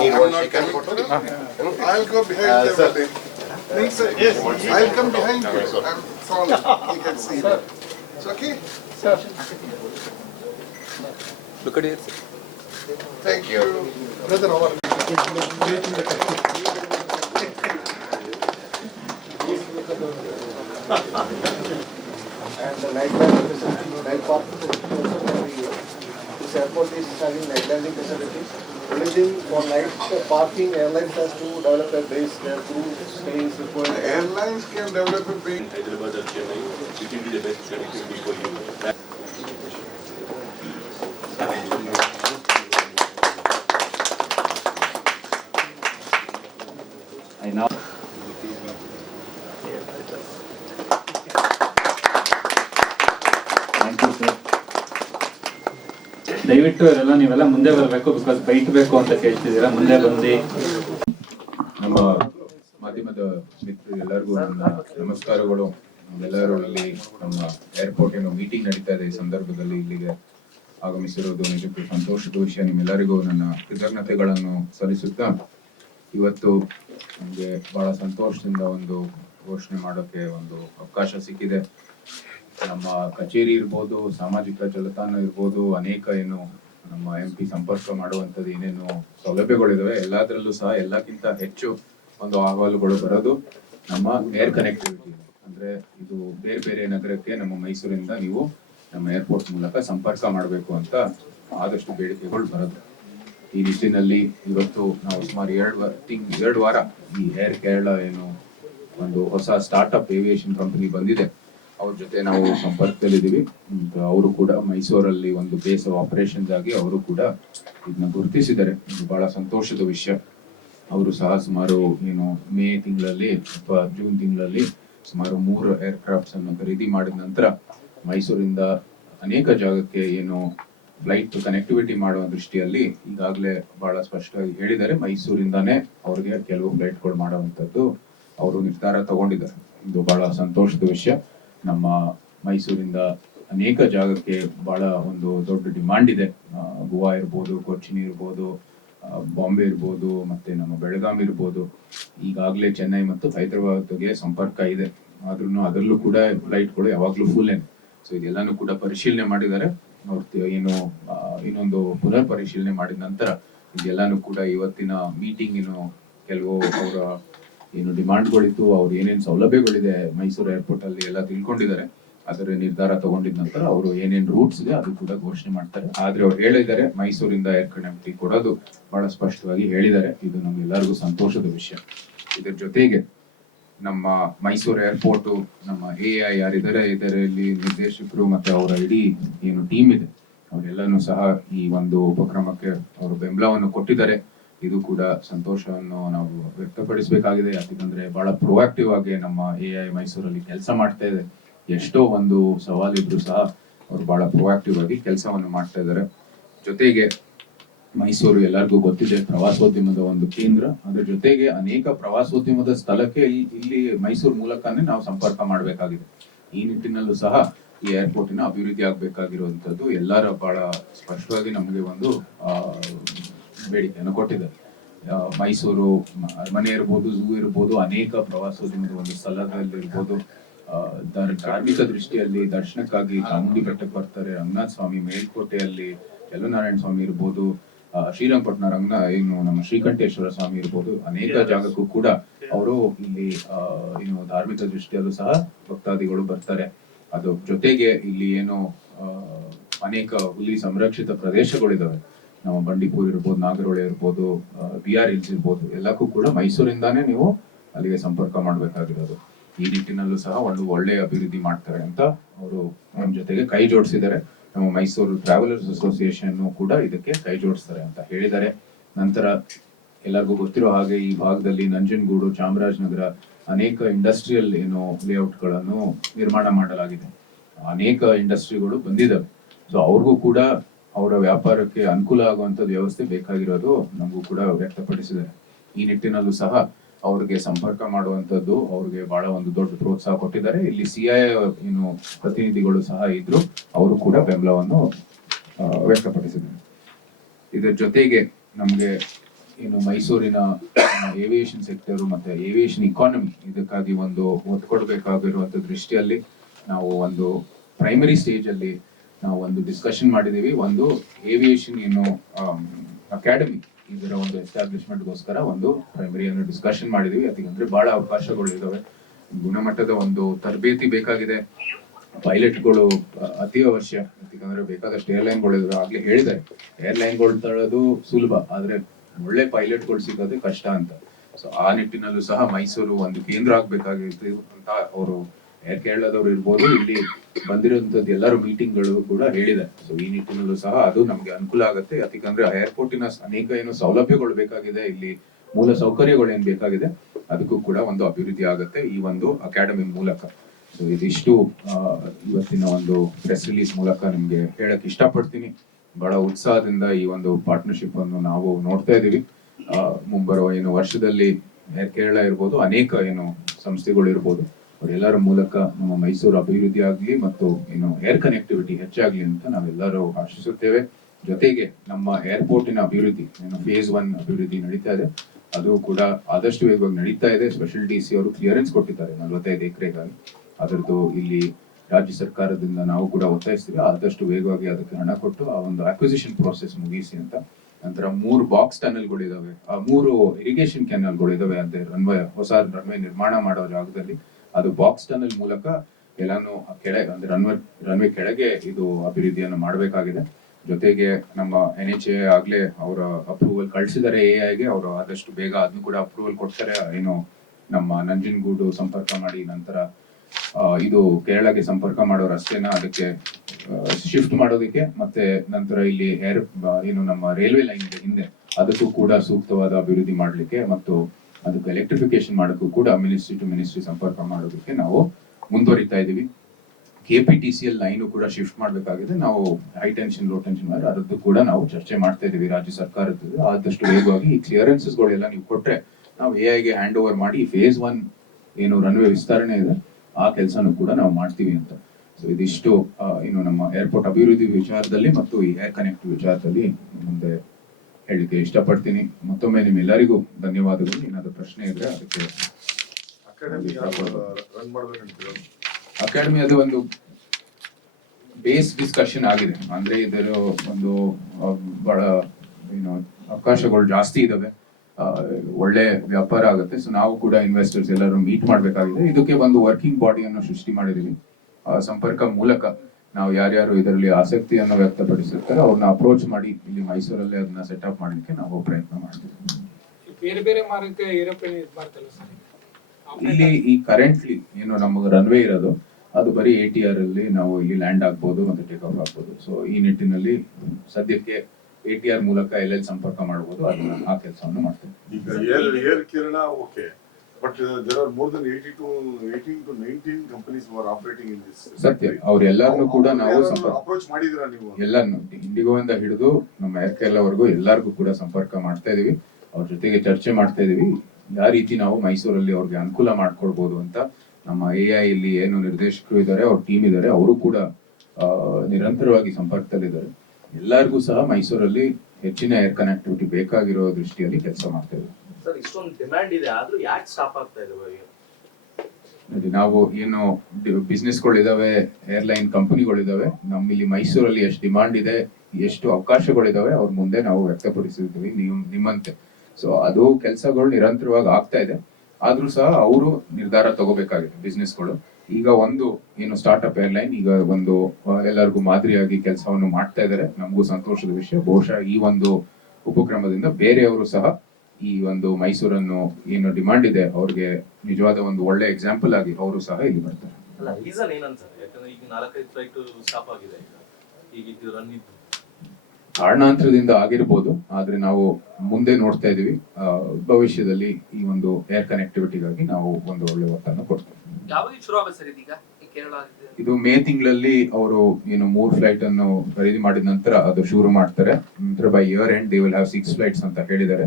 Need one not chicken coming photo? through. I'll go behind Uh, them. sir. Please, sir. I'll come behind you. I'm falling. You can see me. It's okay? Look at it. Thank you. Brother, over. And the night life facility, night parking facility also can be used. This airport is having night landing facilities. Only thing for night parking, airlines has to develop a base, their crew stays required. Airlines can develop a big Hyderabad or Chennai, which will be the best connectivity for you. ದಯವಿಟ್ಟು ಎಲ್ಲ ನೀವೆಲ್ಲ ಮುಂದೆ ಬರಬೇಕು because byte ಬೇಕು ಅಂತ ಕೇಳ್ತಿದ್ದೀರಾ. ಮುಂದೆ ಬಂದು. ನಮ್ಮ ಮಾಧ್ಯಮದ ಮಿತ್ರರು ಎಲ್ಲರಿಗೂ ನನ್ನ ನಮಸ್ಕಾರಗಳು. ಎಲ್ಲರಲ್ಲಿ ನಮ್ಮ ಏರ್ಪೋರ್ಟ್ ಏನೋ ಮೀಟಿಂಗ್ ನಡೀತಾ ಇದೆ ಈ ಸಂದರ್ಭದಲ್ಲಿ ಇಲ್ಲಿಗೆ ಆಗಮಿಸಿರೋದು ನಿಜಕ್ಕೂ ಸಂತೋಷದ ವಿಷಯ. ನಿಮ್ಮೆಲ್ಲರಿಗೂ ನನ್ನ ಕೃತಜ್ಞತೆಗಳನ್ನು ಸಲ್ಲಿಸುತ್ತಾ ಇವತ್ತು ನಮಗೆ ಬಹಳ ಸಂತೋಷದಿಂದ ಒಂದು ಘೋಷಣೆ ಮಾಡೋಕೆ ಒಂದು ಅವಕಾಶ ಸಿಕ್ಕಿದೆ. ನಮ್ಮ ಕಚೇರಿ ಇರ್ಬೋದು, ಸಾಮಾಜಿಕ ಜಾಲತಾಣ ಇರ್ಬೋದು, ಅನೇಕ ಏನು ನಮ್ಮ ಎಂ ಪಿ ಸಂಪರ್ಕ ಮಾಡುವಂಥದ್ದು ಏನೇನು ಸೌಲಭ್ಯಗಳಿದಾವೆ, ಎಲ್ಲದರಲ್ಲೂ ಸಹ ಎಲ್ಲಕ್ಕಿಂತ ಹೆಚ್ಚು ಒಂದು ಅಹವಾಲುಗಳು ಬರೋದು ನಮ್ಮ ಏರ್ ಕನೆಕ್ಟಿವಿಟಿ ಅಂದ್ರೆ ಇದು ಬೇರೆ ಬೇರೆ ನಗರಕ್ಕೆ ನಮ್ಮ ಮೈಸೂರಿಂದ ನೀವು ನಮ್ಮ ಏರ್ಪೋರ್ಟ್ ಮೂಲಕ ಸಂಪರ್ಕ ಮಾಡಬೇಕು ಅಂತ ಆದಷ್ಟು ಬೇಡಿಕೆಗಳು ಬರೋದು. ಈ ನಿಟ್ಟಿನಲ್ಲಿ ಇವತ್ತು ನಾವು ಸುಮಾರು ಎರಡು ತಿಂಗ್, ಎರಡು ವಾರ ಈ ಏರ್ ಕೇರಳ ಏನು ಒಂದು ಹೊಸ ಸ್ಟಾರ್ಟ್ಅಪ್ ಏವಿಯೇಷನ್ ಕಂಪನಿ ಬಂದಿದೆ. ಅವ್ರ ಜೊತೆ ನಾವು ಸಂಪರ್ಕದಲ್ಲಿದ್ದೀವಿ. ಅವರು ಕೂಡ ಮೈಸೂರಲ್ಲಿ ಒಂದು ಬೇಸ್ ಆಪರೇಷನ್ಸ್ ಆಗಿ ಅವರು ಕೂಡ ಇದನ್ನ ಗುರುತಿಸಿದ್ದಾರೆ. ಇದು ಬಹಳ ಸಂತೋಷದ ವಿಷಯ. ಅವರು ಸಹ ಸುಮಾರು ಏನು, ಮೇ ತಿಂಗಳಲ್ಲಿ ಅಥವಾ ಜೂನ್ ತಿಂಗಳಲ್ಲಿ ಸುಮಾರು ಮೂರು ಏರ್ಕ್ರಾಫ್ಟ್ಸ್ ಅನ್ನು ಖರೀದಿ ಮಾಡಿದ ನಂತರ ಮೈಸೂರಿಂದ ಅನೇಕ ಜಾಗಕ್ಕೆ ಏನು ಫ್ಲೈಟ್ ಕನೆಕ್ಟಿವಿಟಿ ಮಾಡುವ ದೃಷ್ಟಿಯಲ್ಲಿ ಈಗಾಗಲೇ ಬಹಳ ಸ್ಪಷ್ಟವಾಗಿ ಹೇಳಿದ್ದಾರೆ. ಮೈಸೂರಿಂದಾನೇ ಅವ್ರಿಗೆ ಕೆಲವು ಫ್ಲೈಟ್ಗಳು ಮಾಡುವಂಥದ್ದು ಅವರು ನಿರ್ಧಾರ ತಗೊಂಡಿದ್ದಾರೆ. ಇದು ಬಹಳ ಸಂತೋಷದ ವಿಷಯ. ನಮ್ಮ ಮೈಸೂರಿಂದ ಅನೇಕ ಜಾಗಕ್ಕೆ ಬಹಳ ಒಂದು ದೊಡ್ಡ ಡಿಮಾಂಡ್ ಇದೆ. ಗೋವಾ ಇರ್ಬೋದು, ಕೊಚ್ಚಿನ್ ಇರ್ಬೋದು ಬಾಂಬೆ ಇರ್ಬೋದು, ಮತ್ತೆ ನಮ್ಮ ಬೆಳಗಾಂ ಇರ್ಬೋದು. ಈಗಾಗಲೇ ಚೆನ್ನೈ ಮತ್ತು ಹೈದರಾಬಾದ್ಗೆ ಸಂಪರ್ಕ ಇದೆ. ಆದ್ರೂ ಅದರಲ್ಲೂ ಕೂಡ ಫ್ಲೈಟ್ಗಳು ಯಾವಾಗಲೂ ಫುಲ್ ಏನು. ಸೊ ಇದೆಲ್ಲಾನು ಕೂಡ ಪರಿಶೀಲನೆ ಮಾಡಿದ್ದಾರೆ. ಏನು ಇನ್ನೊಂದು ಪುನರ್ ಪರಿಶೀಲನೆ ಮಾಡಿದ ನಂತರ ಇದೆಲ್ಲಾನು ಕೂಡ ಇವತ್ತಿನ ಮೀಟಿಂಗ್ ಏನು ಕೆಲವು ಅವರ ಏನು ಡಿಮಾಂಡ್ಗಳಿತ್ತು, ಅವ್ರು ಏನೇನು ಸೌಲಭ್ಯಗಳಿದೆ ಮೈಸೂರು ಏರ್ಪೋರ್ಟ್ ಅಲ್ಲಿ ಎಲ್ಲ ತಿಳ್ಕೊಂಡಿದ್ದಾರೆ. ಅದರ ನಿರ್ಧಾರ ತಗೊಂಡಿದ ನಂತರ ಅವರು ಏನೇನ್ ರೂಟ್ಸ್ ಇದೆ ಅದು ಕೂಡ ಘೋಷಣೆ ಮಾಡ್ತಾರೆ. ಆದ್ರೆ ಅವ್ರು ಹೇಳಿದ್ದಾರೆ, ಮೈಸೂರಿಂದ ಏರ್ ಕನೆಕ್ಟಿವಿಟಿ ಕೊಡೋದು ಬಹಳ ಸ್ಪಷ್ಟವಾಗಿ ಹೇಳಿದ್ದಾರೆ. ಇದು ನಮ್ಗೆಲ್ಲರಿಗೂ ಸಂತೋಷದ ವಿಷಯ. ಇದ್ರ ಜೊತೆಗೆ ನಮ್ಮ ಮೈಸೂರು ಏರ್ಪೋರ್ಟ್, ನಮ್ಮ ಎ ಐ ಯಾರಿದ್ದಾರೆ, ಇದರಲ್ಲಿ ನಿರ್ದೇಶಕರು ಮತ್ತೆ ಅವರ ಇಡೀ ಏನು ಟೀಮ್ ಇದೆ. ಅವರೆಲ್ಲನೂ ಸಹ ಈ ಒಂದು ಉಪಕ್ರಮಕ್ಕೆ ಅವರು ಬೆಂಬಲವನ್ನು ಕೊಟ್ಟಿದ್ದಾರೆ. ಇದು ಕೂಡ ಸಂತೋಷವನ್ನು ನಾವು ವ್ಯಕ್ತಪಡಿಸಬೇಕಾಗಿದೆ. ಯಾಕಂದ್ರೆ ಬಹಳ ಪ್ರೊಆಕ್ಟಿವ್ ಆಗಿ ನಮ್ಮ ಎ ಐ ಮೈಸೂರಲ್ಲಿ ಕೆಲಸ ಮಾಡ್ತಾ ಇದೆ. ಎಷ್ಟೋ ಒಂದು ಸವಾಲಿದ್ರು ಸಹ ಅವರು ಬಹಳ ಪ್ರೊಆಕ್ಟಿವ್ ಆಗಿ ಕೆಲಸವನ್ನು ಮಾಡ್ತಾ ಇದ್ದಾರೆ. ಜೊತೆಗೆ ಮೈಸೂರು ಎಲ್ಲರಿಗೂ ಗೊತ್ತಿದೆ, ಪ್ರವಾಸೋದ್ಯಮದ ಒಂದು ಕೇಂದ್ರ. ಅದ್ರ ಜೊತೆಗೆ ಅನೇಕ ಪ್ರವಾಸೋದ್ಯಮದ ಸ್ಥಳಕ್ಕೆ ಇಲ್ಲಿ ಮೈಸೂರು ಮೂಲಕನೇ ನಾವು ಸಂಪರ್ಕ ಮಾಡಬೇಕಾಗಿದೆ. ಈ ನಿಟ್ಟಿನಲ್ಲೂ ಸಹ ಈ ಏರ್ಪೋರ್ಟಿನ ಅಭಿವೃದ್ಧಿ ಆಗ್ಬೇಕಾಗಿರುವಂತದ್ದು ಎಲ್ಲರ ಬಹಳ ಸ್ಪಷ್ಟವಾಗಿ ನಮಗೆ ಒಂದು ಬೇಡಿಕೆಯನ್ನು ಕೊಟ್ಟಿದ್ದಾರೆ. ಮೈಸೂರು ಅರಮನೆ ಇರ್ಬೋದು ಝೂ ಇರ್ಬೋದು ಅನೇಕ ಪ್ರವಾಸೋದ್ಯಮದ ಒಂದು ಸ್ಥಳದಲ್ಲಿ ಇರ್ಬೋದು. ಆ, ಧಾರ್ಮಿಕ ದೃಷ್ಟಿಯಲ್ಲಿ ದರ್ಶನಕ್ಕಾಗಿ ಚಾಮುಂಡಿ ಬೆಟ್ಟಕ್ಕೆ ಬರ್ತಾರೆ ರಂಗನಾಥ ಸ್ವಾಮಿ ಮೇಲ್ಕೋಟೆಯಲ್ಲಿ ಯಲ್ಲನಾರಾಯಣ ಸ್ವಾಮಿ ಇರ್ಬೋದು. ಶ್ರೀರಂಗಪಟ್ಟಣ ರಂಗನ ಏನು ನಮ್ಮ ಶ್ರೀಕಂಠೇಶ್ವರ ಸ್ವಾಮಿ ಇರ್ಬೋದು. ಅನೇಕ ಜಾಗಕ್ಕೂ ಕೂಡ ಅವರು ಇಲ್ಲಿ ಏನು ಧಾರ್ಮಿಕ ದೃಷ್ಟಿಯಲ್ಲೂ ಸಹ ಭಕ್ತಾದಿಗಳು ಬರ್ತಾರೆ. ಅದು ಜೊತೆಗೆ ಇಲ್ಲಿ ಏನು ಅನೇಕ ಹುಲಿ ಸಂರಕ್ಷಿತ ಪ್ರದೇಶಗಳಿದಾವೆ. ನಮ್ಮ ಬಂಡಿಪುರ್ ಇರ್ಬೋದು ನಾಗರೋಳೆ ಇರ್ಬೋದು ಬಿ ಆರ್ ಹಿಲ್ಸ್ ಇರ್ಬೋದು, ಎಲ್ಲಕ್ಕೂ ಕೂಡ ಮೈಸೂರಿಂದಾನೇ ನೀವು ಅಲ್ಲಿಗೆ ಸಂಪರ್ಕ ಮಾಡಬೇಕಾಗಿರೋದು. ಈ ನಿಟ್ಟಿನಲ್ಲೂ ಸಹ ಒಂದು ಒಳ್ಳೆ ಅಭಿವೃದ್ಧಿ ಮಾಡ್ತಾರೆ ಅಂತ ಅವರು ನಮ್ಮ ಜೊತೆಗೆ ಕೈ ಜೋಡಿಸಿದ್ದಾರೆ. ನಮ್ಮ ಮೈಸೂರು ಟ್ರಾವೆಲರ್ಸ್ ಅಸೋಸಿಯೇಷನ್ ಕೂಡ ಇದಕ್ಕೆ ಕೈ ಜೋಡಿಸ್ತಾರೆ ಅಂತ ಹೇಳಿದ್ದಾರೆ. ನಂತರ ಎಲ್ಲರಿಗೂ ಗೊತ್ತಿರೋ ಹಾಗೆ ಈ ಭಾಗದಲ್ಲಿ ನಂಜನಗೂಡು, ಚಾಮರಾಜನಗರ ಅನೇಕ ಇಂಡಸ್ಟ್ರಿಯಲ್ ಏನು ಲೇಔಟ್ಗಳನ್ನು ನಿರ್ಮಾಣ ಮಾಡಲಾಗಿದೆ. ಅನೇಕ ಇಂಡಸ್ಟ್ರಿಗಳು ಬಂದಿದ್ದಾವೆ. ಸೊ ಅವ್ರಿಗೂ ಕೂಡ ಅವರ ವ್ಯಾಪಾರಕ್ಕೆ ಅನುಕೂಲ ಆಗುವಂತದ್ದು ವ್ಯವಸ್ಥೆ ಬೇಕಾಗಿರೋದು ನಮಗೂ ಕೂಡ ವ್ಯಕ್ತಪಡಿಸಿದ್ದಾರೆ. ಈ ನಿಟ್ಟಿನಲ್ಲೂ ಸಹ ಅವ್ರಿಗೆ ಸಂಪರ್ಕ ಮಾಡುವಂಥದ್ದು ಅವ್ರಿಗೆ ಬಹಳ ಒಂದು ದೊಡ್ಡ ಪ್ರೋತ್ಸಾಹ ಕೊಟ್ಟಿದ್ದಾರೆ. ಇಲ್ಲಿ ಸಿಐ ಏನು ಪ್ರತಿನಿಧಿಗಳು ಸಹ ಇದ್ರು, ಅವರು ಕೂಡ ಬೆಂಬಲವನ್ನು ವ್ಯಕ್ತಪಡಿಸಿದ್ದಾರೆ. ಇದರ ಜೊತೆಗೆ ನಮಗೆ ಏನು ಮೈಸೂರಿನ ಏವಿಯೇಷನ್ ಸೆಕ್ಟರ್ ಮತ್ತೆ ಏವಿಯೇಷನ್ ಇಕಾನಮಿ ಇದಕ್ಕಾಗಿ ಒಂದು ಒತ್ತು ಕೊಡಬೇಕಾಗಿರುವಂತ ದೃಷ್ಟಿಯಲ್ಲಿ ನಾವು ಒಂದು ಪ್ರೈಮರಿ ಸ್ಟೇಜ್ ಅಲ್ಲಿ ಒಂದು ಡಿಸ್ಕಷನ್ ಮಾಡಿದೀವಿ ಒಂದು ಏವಿಯೇಷನ್ ಏನು ಅಕಾಡೆಮಿ ಇದರ ಒಂದು ಎಸ್ಟಾಬ್ಲಿಷ್ಮೆಂಟ್ ಗೋಸ್ಕರ ಒಂದು ಪ್ರೈಮರಿ ಅನ್ನು ಡಿಸ್ಕಷನ್ ಮಾಡಿದೀವಿ ಅದಕ್ಕೆ ಬಹಳ ಅವಕಾಶಗಳು ಇದಾವೆ. ಗುಣಮಟ್ಟದ ಒಂದು ತರಬೇತಿ ಬೇಕಾಗಿದೆ. ಪೈಲಟ್ಗಳು ಅತಿ ಅವಶ್ಯ. ಯಾಕಂದ್ರೆ ಬೇಕಾದಷ್ಟು ಏರ್ಲೈನ್ಗಳು ಇದ್ರು ಆಗ್ಲೇ ಹೇಳಿದ್ದಾರೆ ಏರ್ಲೈನ್ಗಳು ತಳೋದು ಸುಲಭ, ಆದ್ರೆ ಒಳ್ಳೆ ಪೈಲಟ್ಗಳು ಸಿಗೋದೇ ಕಷ್ಟ ಅಂತ. ಸೊ ಆ ನಿಟ್ಟಿನಲ್ಲೂ ಸಹ ಮೈಸೂರು ಒಂದು ಕೇಂದ್ರ ಆಗ್ಬೇಕಾಗಿತ್ತು ಅಂತ ಅವರು ಏರ್ ಕೇರಳದವ್ರು ಇರ್ಬೋದು, ಇಲ್ಲಿ ಬಂದಿರುವಂತದ್ದು ಎಲ್ಲರೂ ಮೀಟಿಂಗ್ಗಳು ಕೂಡ ಹೇಳಿದೆ ಸೊ ಈ ನಿಟ್ಟಿನಲ್ಲೂ ಸಹ ಅದು ನಮ್ಗೆ ಅನುಕೂಲ ಆಗುತ್ತೆ. ಯಾಕಂದ್ರೆ ಏರ್ಪೋರ್ಟಿನ ಅನೇಕ ಏನು ಸೌಲಭ್ಯಗಳು ಬೇಕಾಗಿದೆ, ಇಲ್ಲಿ ಮೂಲ ಸೌಕರ್ಯಗಳು ಏನ್ ಬೇಕಾಗಿದೆ, ಅದಕ್ಕೂ ಕೂಡ ಒಂದು ಅಭಿವೃದ್ಧಿ ಆಗುತ್ತೆ ಈ ಒಂದು ಅಕಾಡೆಮಿ ಮೂಲಕ. ಸೊ ಇದಿಷ್ಟು ಇವತ್ತಿನ ಒಂದು ಪ್ರೆಸ್ ರಿಲೀಸ್ ಮೂಲಕ ನಿಮ್ಗೆ ಹೇಳಕ್ ಇಷ್ಟಪಡ್ತೀನಿ. ಬಹಳ ಉತ್ಸಾಹದಿಂದ ಈ ಒಂದು ಪಾರ್ಟ್ನರ್ಶಿಪ್ ಅನ್ನು ನಾವು ನೋಡ್ತಾ ಇದೀವಿ. ಮುಂಬರುವ ಏನು ವರ್ಷದಲ್ಲಿ ಕೇರಳ ಇರ್ಬೋದು, ಅನೇಕ ಏನು ಸಂಸ್ಥೆಗಳು ಇರ್ಬೋದು. ಅವರೆಲ್ಲರ ಮೂಲಕ ನಮ್ಮ ಮೈಸೂರು ಅಭಿವೃದ್ಧಿ ಆಗಲಿ ಮತ್ತು ಏನು ಏರ್ ಕನೆಕ್ಟಿವಿಟಿ ಹೆಚ್ಚಾಗಲಿ ಅಂತ ನಾವೆಲ್ಲರೂ ಆಶಿಸುತ್ತೇವೆ. ಜೊತೆಗೆ ನಮ್ಮ ಏರ್ಪೋರ್ಟಿನ ಅಭಿವೃದ್ಧಿ, ಏನು ಫೇಸ್ ಒನ್ ಅಭಿವೃದ್ಧಿ ನಡೀತಾ ಇದೆ. ಅದು ಕೂಡ ಆದಷ್ಟು ವೇಗವಾಗಿ ನಡೀತಾ ಇದೆ. ಸ್ಪೆಷಲ್ ಡಿ ಸಿ ಅವರು ಕ್ಲಿಯರೆನ್ಸ್ ಕೊಟ್ಟಿದ್ದಾರೆ ನಲವತ್ತೈದು ಎಕರೆಗಾಗಿ. ಅದರದ್ದು ಇಲ್ಲಿ ರಾಜ್ಯ ಸರ್ಕಾರದಿಂದ ನಾವು ಕೂಡ ಒತ್ತಾಯಿಸ್ತೀವಿ. ಆದಷ್ಟು ವೇಗವಾಗಿ ಅದಕ್ಕೆ ಹಣ ಕೊಟ್ಟು ಆ ಒಂದು ಅಕ್ವಿಸಿಷನ್ ಪ್ರೋಸೆಸ್ ಮುಗಿಸಿ ಅಂತ ನಂತರ ಮೂರು ಬಾಕ್ಸ್ ಟನಲ್ಗಳು ಇದಾವೆ. ಆ ಮೂರು ಇರಿಗೇಷನ್ ಕೆನಲ್ಗಳು ಇದಾವೆ ಅಂತ ರನ್ವೇ ಹೊಸ ರನ್ವೇ ನಿರ್ಮಾಣ ಮಾಡೋ ಜಾಗದಲ್ಲಿ. ಅದು ಬಾಕ್ಸ್ ಟನಲ್ ಮೂಲಕ ಎಲ್ಲಾನು ಕೆಳಗೆ, ಅಂದ್ರೆ ರನ್ವೇ ರನ್ವೇ ಕೆಳಗೆ ಇದು ಅಭಿವೃದ್ಧಿಯನ್ನು ಮಾಡಬೇಕಾಗಿದೆ. ಜೊತೆಗೆ ನಮ್ಮ ಎನ್ ಎಚ್ ಎ ಆಗ್ಲೇ ಅವರ ಅಪ್ರೂವಲ್ ಕಳ್ಸಿದ್ದಾರೆ ಎ ಐಗೆ ಅವರು ಆದಷ್ಟು ಬೇಗ ಅದನ್ನು ಕೂಡ ಅಪ್ರೂವಲ್ ಕೊಡ್ತಾರೆ. ಏನು ನಮ್ಮ ನಂಜನಗೂಡು ಸಂಪರ್ಕ ಮಾಡಿ ನಂತರ ಇದು ಕೇರಳಕ್ಕೆ ಸಂಪರ್ಕ ಮಾಡೋ ರಸ್ತೆನ ಅದಕ್ಕೆ ಶಿಫ್ಟ್ ಮಾಡೋದಕ್ಕೆ, ಮತ್ತೆ ನಂತರ ಇಲ್ಲಿ ಏರ್ ಏನು ನಮ್ಮ ರೈಲ್ವೆ ಲೈನ್ ಹಿಂದೆ, ಅದಕ್ಕೂ ಕೂಡ ಸೂಕ್ತವಾದ ಅಭಿವೃದ್ಧಿ ಮಾಡಲಿಕ್ಕೆ ಮತ್ತು ಅದಕ್ಕೆ ಎಲೆಕ್ಟ್ರಿಫಿಕೇಶನ್ ಮಾಡೋಕ್ಕೂ ಕೂಡ ಮಿನಿಸ್ಟ್ರಿ ಟು ಮಿನಿಸ್ಟ್ರಿ ಸಂಪರ್ಕ ಮಾಡೋದಕ್ಕೆ ನಾವು ಮುಂದುವರಿತಾ ಇದ್ದೀವಿ. K P T C L line ಕೂಡ ಶಿಫ್ಟ್ ಮಾಡಬೇಕಾಗಿದೆ. ನಾವು ಹೈ ಟೆನ್ಷನ್ ಲೋ ಟೆನ್ಷನ್ ಅದರದ್ದು ಕೂಡ ನಾವು ಚರ್ಚೆ ಮಾಡ್ತಾ ಇದ್ದೀವಿ ರಾಜ್ಯ ಸರ್ಕಾರದ ಆದಷ್ಟು ವೇಗವಾಗಿ ಈ ಕ್ಲಿಯರೆನ್ಸಸ್ ಗಳೆಲ್ಲ ನೀವು ಕೊಟ್ಟರೆ ನಾವು ಎ ಐಗೆ ಹ್ಯಾಂಡ್ ಓವರ್ ಮಾಡಿ ಫೇಸ್ ಒನ್ ಏನು ರನ್ವೇ ವಿಸ್ತರಣೆ ಇದೆ. ಆ ಕೆಲಸನೂ ಕೂಡ ನಾವು ಮಾಡ್ತೀವಿ ಅಂತ. ಸೊ ಇದಿಷ್ಟು ಇನ್ನು ಏನು ನಮ್ಮ ಏರ್ಪೋರ್ಟ್ ಅಭಿವೃದ್ಧಿ ವಿಚಾರದಲ್ಲಿ ಮತ್ತು ಈ ಏರ್ ಕನೆಕ್ಟ್ ವಿಚಾರದಲ್ಲಿ ಮುಂದೆ ಹೇಳಲಿಕ್ಕೆ ಇಷ್ಟಪಡ್ತೀನಿ. ಮತ್ತೊಮ್ಮೆ ನಿಮ್ಮೆಲ್ಲರಿಗೂ ಧನ್ಯವಾದಗಳು. ಏನಾದರೂ ಪ್ರಶ್ನೆ ಇದ್ರೆ ಅದಕ್ಕೆ ಅಕಾಡೆಮಿ ಅದು ಒಂದು ಬೇಸ್ ಡಿಸ್ಕಷನ್ ಆಗಿದೆ. ಅಂದ್ರೆ ಇದರ ಒಂದು ಬಹಳ ಏನು ಅವಕಾಶಗಳು ಜಾಸ್ತಿ ಇದಾವೆ. ಒಳ್ಳೆ ವ್ಯಾಪಾರ ಆಗುತ್ತೆ. ಸೊ ನಾವು ಕೂಡ ಇನ್ವೆಸ್ಟರ್ಸ್ ಎಲ್ಲರೂ ಮೀಟ್ ಮಾಡಬೇಕಾಗಿದೆ. ಇದಕ್ಕೆ ಒಂದು ವರ್ಕಿಂಗ್ ಬಾಡಿಯನ್ನು ಸೃಷ್ಟಿ ಮಾಡಿದೀವಿ ಸಂಪರ್ಕ ಮೂಲಕ ನಾವು ಯಾರ್ಯಾರು ಇದರಲ್ಲಿ ಆಸಕ್ತಿಯನ್ನು ವ್ಯಕ್ತಪಡಿಸಿರ್ತಾರೆ ಅವ್ರನ್ನ ಅಪ್ರೋಚ್ ಮಾಡಿ ಇಲ್ಲಿ ಮೈಸೂರಲ್ಲಿ ಅದನ್ನ ಸೆಟಪ್ ಮಾಡಲಿಕ್ಕೆ ನಾವು ಪ್ರಯತ್ನ ಮಾಡ್ತೀವಿ. ಬೇರೆ ಬೇರೆ ಮಾರ್ಗಕ್ಕೆ ಏರೋಪ್ಲೇನ್ ಇದು ಮಾಡ್ತಲ್ಲ ಸರ್? ಇಲ್ಲಿ ಈ ಕರೆಂಟ್ಲಿ ಏನು ನಮಗೆ ರನ್ವೇ ಇರೋದು ಅದು ಬರೀ ಎ ಟಿ ಆರ್ ಅಲ್ಲಿ ನಾವು ಇಲ್ಲಿ ಲ್ಯಾಂಡ್ ಆಗ್ಬೋದು ಮತ್ತೆ ಟೇಕ್ ಆಫ್ ಆಗ್ಬೋದು ಸೊ ಈ ನಿಟ್ಟಿನಲ್ಲಿ ಸದ್ಯಕ್ಕೆ ಎ ಟಿ ಆರ್ ಮೂಲಕ ಎಲ್ಲೆಲ್ಲಿ ಸಂಪರ್ಕ ಮಾಡಬಹುದು ಅದನ್ನ ಆ ಕೆಲಸವನ್ನು ಮಾಡ್ತೇವೆ. ಈಗ air air Kerala okay but there are more than eighty to eighteen to nineteen companies are operating in this sector. ಕೂಡ ನಾವು ಅಪ್ರೋಚ್ ಮಾಡಿದಿರಾ ನೀವು? ಎಲ್ಲರನ್ನು ಇಂಡಿಗೋ ಇಂದ ಹಿಡಿದು ನಮ್ಮ ಏರ್ಕೆಲ್ಲವರೆಗೂ ಎಲ್ಲರಿಗೂ ಕೂಡ ಸಂಪರ್ಕ ಮಾಡ್ತಾ ಇದೀವಿ. ಅವ್ರ ಜೊತೆಗೆ ಚರ್ಚೆ ಮಾಡ್ತಾ ಇದೀವಿ. ಯಾವ ರೀತಿ ನಾವು ಮೈಸೂರಲ್ಲಿ ಅವ್ರಿಗೆ ಅನುಕೂಲ ಮಾಡ್ಕೊಡ್ಬೋದು ಅಂತ ನಮ್ಮ ಎ ಐ ಇಲ್ಲಿ ಏನು ನಿರ್ದೇಶಕರು ಇದ್ದಾರೆ ಅವ್ರ ಟೀಮ್ ಇದ್ದಾರೆ ಅವರು ಕೂಡ ನಿರಂತರವಾಗಿ ಸಂಪರ್ಕದಲ್ಲಿದ್ದಾರೆ. ಎಲ್ಲರಿಗೂ ಸಹ ಮೈಸೂರಲ್ಲಿ ಹೆಚ್ಚಿನ ಏರ್ ಕನೆಕ್ಟಿವಿಟಿ ಬೇಕಾಗಿರೋ ದೃಷ್ಟಿಯಲ್ಲಿ ಕೆಲಸ ಮಾಡ್ತಾ ಇದ್ದೀವಿ ನಾವು ಏನು ಬಿಸ್ನೆಸ್ಗಳಿದಾವೆ ಏರ್ಲೈನ್ ಕಂಪನಿಗಳಿದಾವೆ ನಮ್ಮಲ್ಲಿ ಮೈಸೂರಲ್ಲಿ ಎಷ್ಟು ಡಿಮಾಂಡ್ ಇದೆ ಎಷ್ಟು ಅವಕಾಶಗಳಿದಾವೆ ಅವ್ರ ಮುಂದೆ ನಾವು ವ್ಯಕ್ತಪಡಿಸಿದ್ವಿ ನಿಮ್ ನಿಮ್ಮಂತೆ. ಸೊ ಅದು ಕೆಲಸಗಳು ನಿರಂತರವಾಗಿ ಆಗ್ತಾ ಇದೆ. ಆದ್ರೂ ಸಹ ಅವರು ನಿರ್ಧಾರ ತಗೋಬೇಕಾಗಿದೆ ಬಿಸ್ನೆಸ್ಗಳು ಈಗ ಒಂದು ಏನು ಸ್ಟಾರ್ಟ್ಅಪ್ ಏರ್ಲೈನ್ ಈಗ ಒಂದು ಎಲ್ಲರಿಗೂ ಮಾದರಿಯಾಗಿ ಕೆಲಸವನ್ನು ಮಾಡ್ತಾ ಇದ್ದಾರೆ ನಮಗೂ ಸಂತೋಷದ ವಿಷಯ. ಬಹುಶಃ ಈ ಒಂದು ಉಪಕ್ರಮದಿಂದ ಬೇರೆಯವರು ಸಹ ಈ ಒಂದು ಮೈಸೂರನ್ನು ಏನು ಡಿಮಾಂಡ್ ಇದೆ ಅವ್ರಿಗೆ ನಿಜವಾದ ಒಂದು ಒಳ್ಳೆ ಎಕ್ಸಾಂಪಲ್ ಆಗಿ ಅವರು ಸಹ ಇಲ್ಲಿ ಬರ್ತಾರೆ. ಕಾರಣಾಂತರದಿಂದ ಆಗಿರ್ಬೋದು ಆದ್ರೆ ನಾವು ಮುಂದೆ ನೋಡ್ತಾ ಇದೀವಿ. ಭವಿಷ್ಯದಲ್ಲಿ ಈ ಒಂದು ಏರ್ ಕನೆಕ್ಟಿವಿಟಿಗಾಗಿ ನಾವು ಒಂದು ಒಳ್ಳೆ ಒತ್ತನ್ನು ಕೊಡ್ತೇವೆ. ಇದು? ಮೇ ತಿಂಗಳಲ್ಲಿ ಅವರು ಏನು ಮೂರ್ ಫ್ಲೈಟ್ ಅನ್ನು ಖರೀದಿ ಮಾಡಿದ ನಂತರ ಅದು ಶುರು ಮಾಡ್ತಾರೆ. ನಂತರ by year end they will have six flights ಅಂತ ಹೇಳಿದ್ದಾರೆ.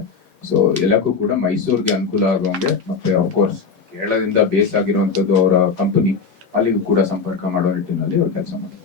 ಸೊ ಎಲ್ಲಕ್ಕೂ ಕೂಡ ಮೈಸೂರಿಗೆ ಅನುಕೂಲ ಆಗುವಂಗೆ ಮತ್ತೆ ಕೋರ್ಸ್ ಕೇರಳದಿಂದ ಬೇಸ್ ಆಗಿರುವಂತದ್ದು ಅವರ ಕಂಪನಿ ಅಲ್ಲಿಗೂ ಕೂಡ ಸಂಪರ್ಕ ಮಾಡುವ ನಿಟ್ಟಿನಲ್ಲಿ ಅವರು ಕೆಲಸ ಮಾಡ್ತಾರೆ.